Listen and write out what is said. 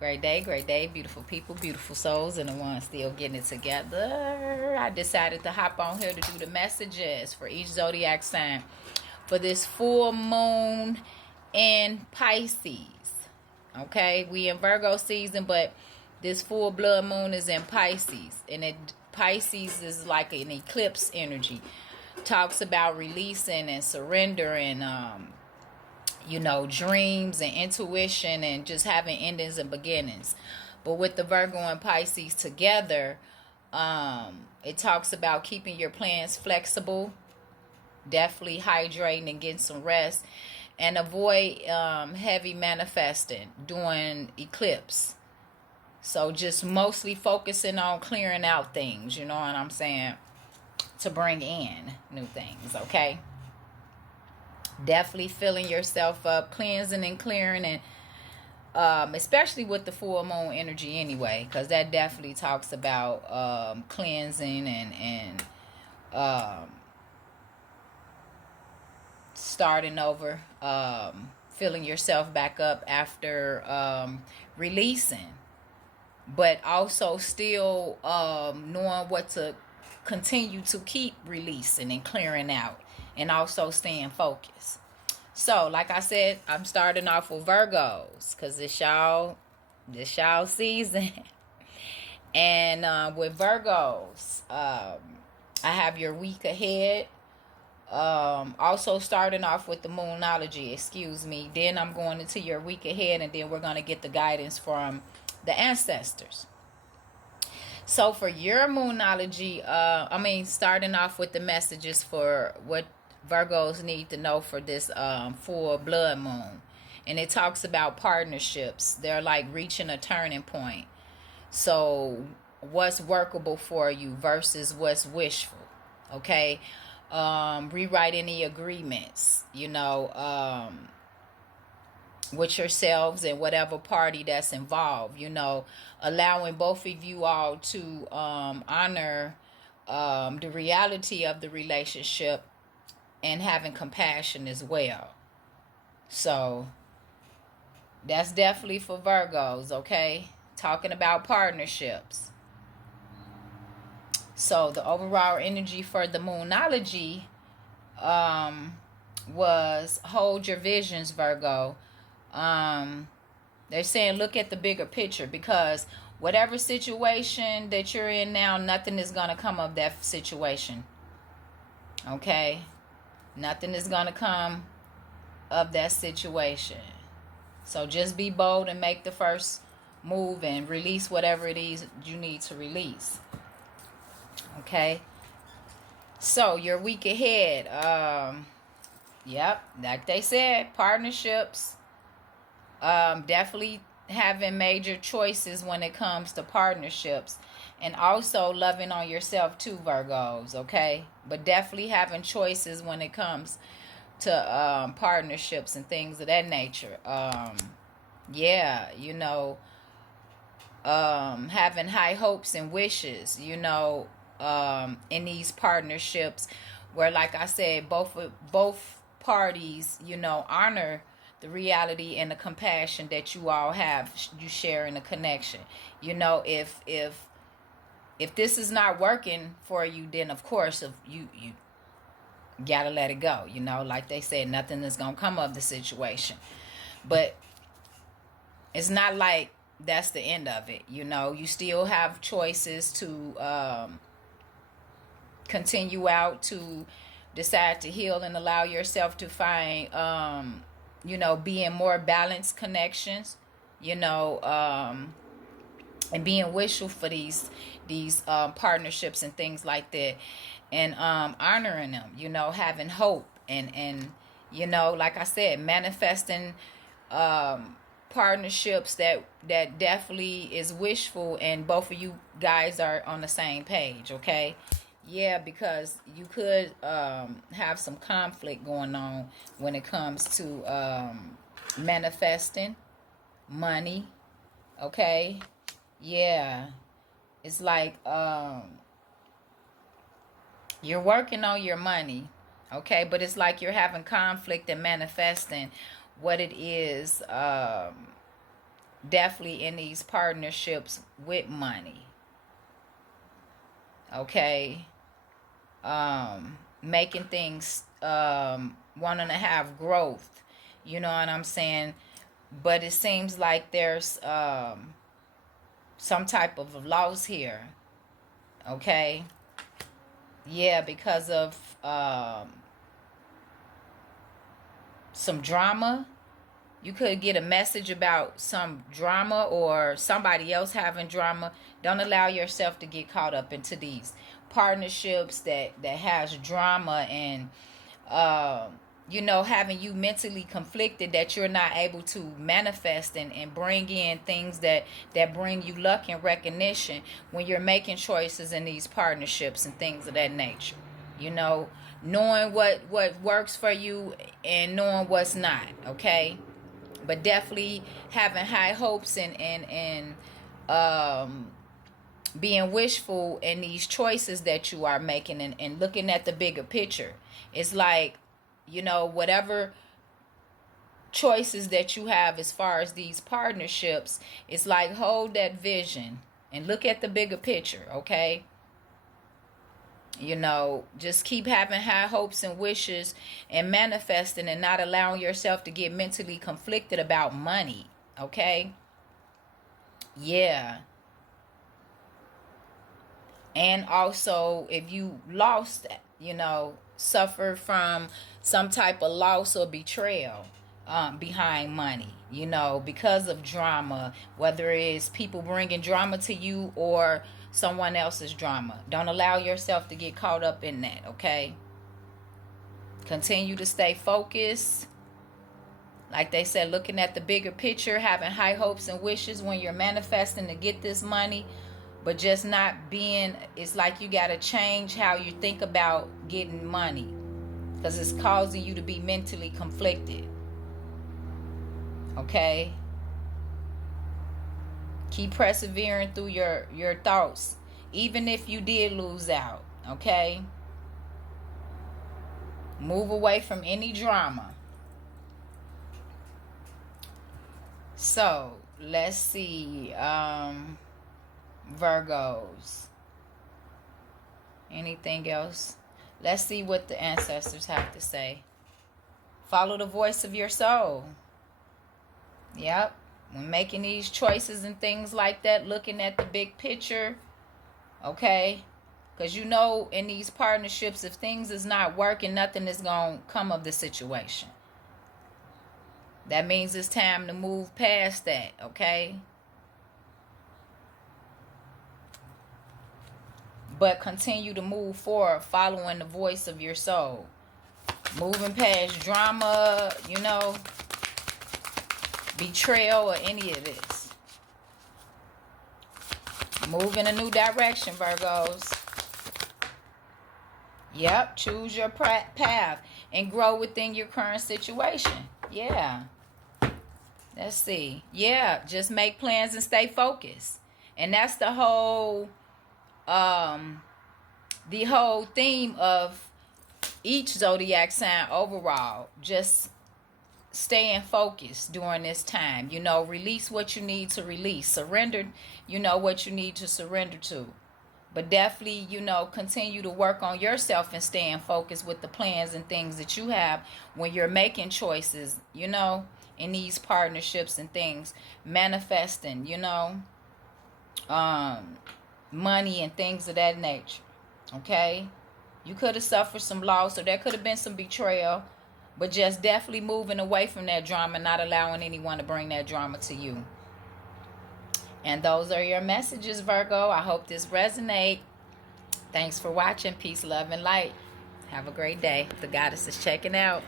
Great day, beautiful people, beautiful souls, and the ones still getting it together. I decided to hop on here to do the messages for each zodiac sign for this full moon in Pisces. Okay, we in Virgo season, but this full blood moon is in Pisces, and Pisces is like an eclipse energy. Talks about releasing and surrendering, dreams and intuition and just having endings and beginnings. But with the Virgo and Pisces together, it talks about keeping your plans flexible, definitely hydrating and getting some rest, and avoid heavy manifesting during eclipse. So just mostly focusing on clearing out things, you know what I'm saying, to bring in new things, okay? Definitely filling yourself up, cleansing and clearing, and especially with the full moon energy anyway, because that definitely talks about cleansing and starting over, filling yourself back up after releasing, but also still knowing what to continue to keep releasing and clearing out, and also staying focused. So like I said, I'm starting off with Virgos because this y'all season. And with Virgos, I have your week ahead. Also starting off with the Moonology, excuse me. Then I'm going into your week ahead, and then we're going to get the guidance from the ancestors. So for your Moonology, starting off with the messages for what Virgos need to know for this full blood moon. And it talks about partnerships. They're like reaching a turning point. So what's workable for you versus what's wishful. Okay. Rewrite any agreements, with yourselves and whatever party that's involved, allowing both of you all to honor the reality of the relationship and having compassion as well. So that's definitely for Virgos, okay? Talking about partnerships. So the overall energy for the Moonology was hold your visions, Virgo. They're saying look at the bigger picture, because whatever situation that you're in now, nothing is going to come of that situation. Okay? Nothing is going to come of that situation. So just be bold and make the first move and release whatever it is you need to release. Okay? So your week ahead, like they said, partnerships, definitely having major choices when it comes to partnerships, and also loving on yourself too, Virgos, okay? But definitely having choices when it comes to partnerships and things of that nature. Having high hopes and wishes, in these partnerships where, like I said, both parties, honor the reality and the compassion that you all have, you share in a connection. If this is not working for you, then of course if you gotta let it go. Like they said, nothing is gonna come of the situation. But it's not like that's the end of it. You still have choices to continue out, to decide to heal and allow yourself to find be in more balanced connections, and being wishful for these partnerships and things like that, and honoring them, having hope, and like I said, manifesting partnerships that definitely is wishful, and both of you guys are on the same page. Okay. Yeah, because you could have some conflict going on when it comes to manifesting money. Okay. Yeah. It's like you're working on your money. Okay. But it's like you're having conflict and manifesting what it is definitely in these partnerships with money. Okay. Making things, wanting to have growth. You know what I'm saying? But it seems like there's some type of loss here. Okay. Yeah, because of some drama. You could get a message about some drama or somebody else having drama. Don't allow yourself to get caught up into these partnerships that has drama and having you mentally conflicted, that you're not able to manifest and bring in things that bring you luck and recognition when you're making choices in these partnerships and things of that nature. You know, knowing what works for you and knowing what's not. Okay. But definitely having high hopes and um being wishful in these choices that you are making, and looking at the bigger picture. It's like, whatever choices that you have as far as these partnerships, it's like hold that vision and look at the bigger picture. Okay. Just keep having high hopes and wishes and manifesting, and not allowing yourself to get mentally conflicted about money. Okay. Yeah. And also, if you lost, suffer from some type of loss or betrayal behind money, because of drama, whether it's people bringing drama to you or someone else's drama. Don't allow yourself to get caught up in that. Okay. Continue to stay focused. Like they said, looking at the bigger picture, having high hopes and wishes when you're manifesting to get this money, but just not being, it's like you got to change how you think about getting money, because it's causing you to be mentally conflicted. Okay. Keep persevering through your thoughts, even if you did lose out. Okay. Move away from any drama. So let's see, Virgos. Anything else? Let's see what the ancestors have to say. Follow the voice of your soul. Yep. When making these choices and things like that, looking at the big picture. Okay. Because in these partnerships, if things is not working, nothing is going to come of the situation. That means it's time to move past that. Okay. But continue to move forward, following the voice of your soul. Moving past drama, betrayal, or any of this. Move in a new direction, Virgos. Yep, choose your path and grow within your current situation. Yeah. Let's see. Yeah, just make plans and stay focused. And that's the whole theme of each zodiac sign overall. Just staying focused during this time. Release what you need to release. Surrender, what you need to surrender to. But definitely, continue to work on yourself and staying focused with the plans and things that you have when you're making choices, in these partnerships and things. Manifesting, money and things of that nature. Okay? You could have suffered some loss, or there could have been some betrayal. But just definitely moving away from that drama, not allowing anyone to bring that drama to you. And those are your messages, Virgo. I hope this resonates. Thanks for watching. Peace, love, and light. Have a great day. The Goddess is checking out.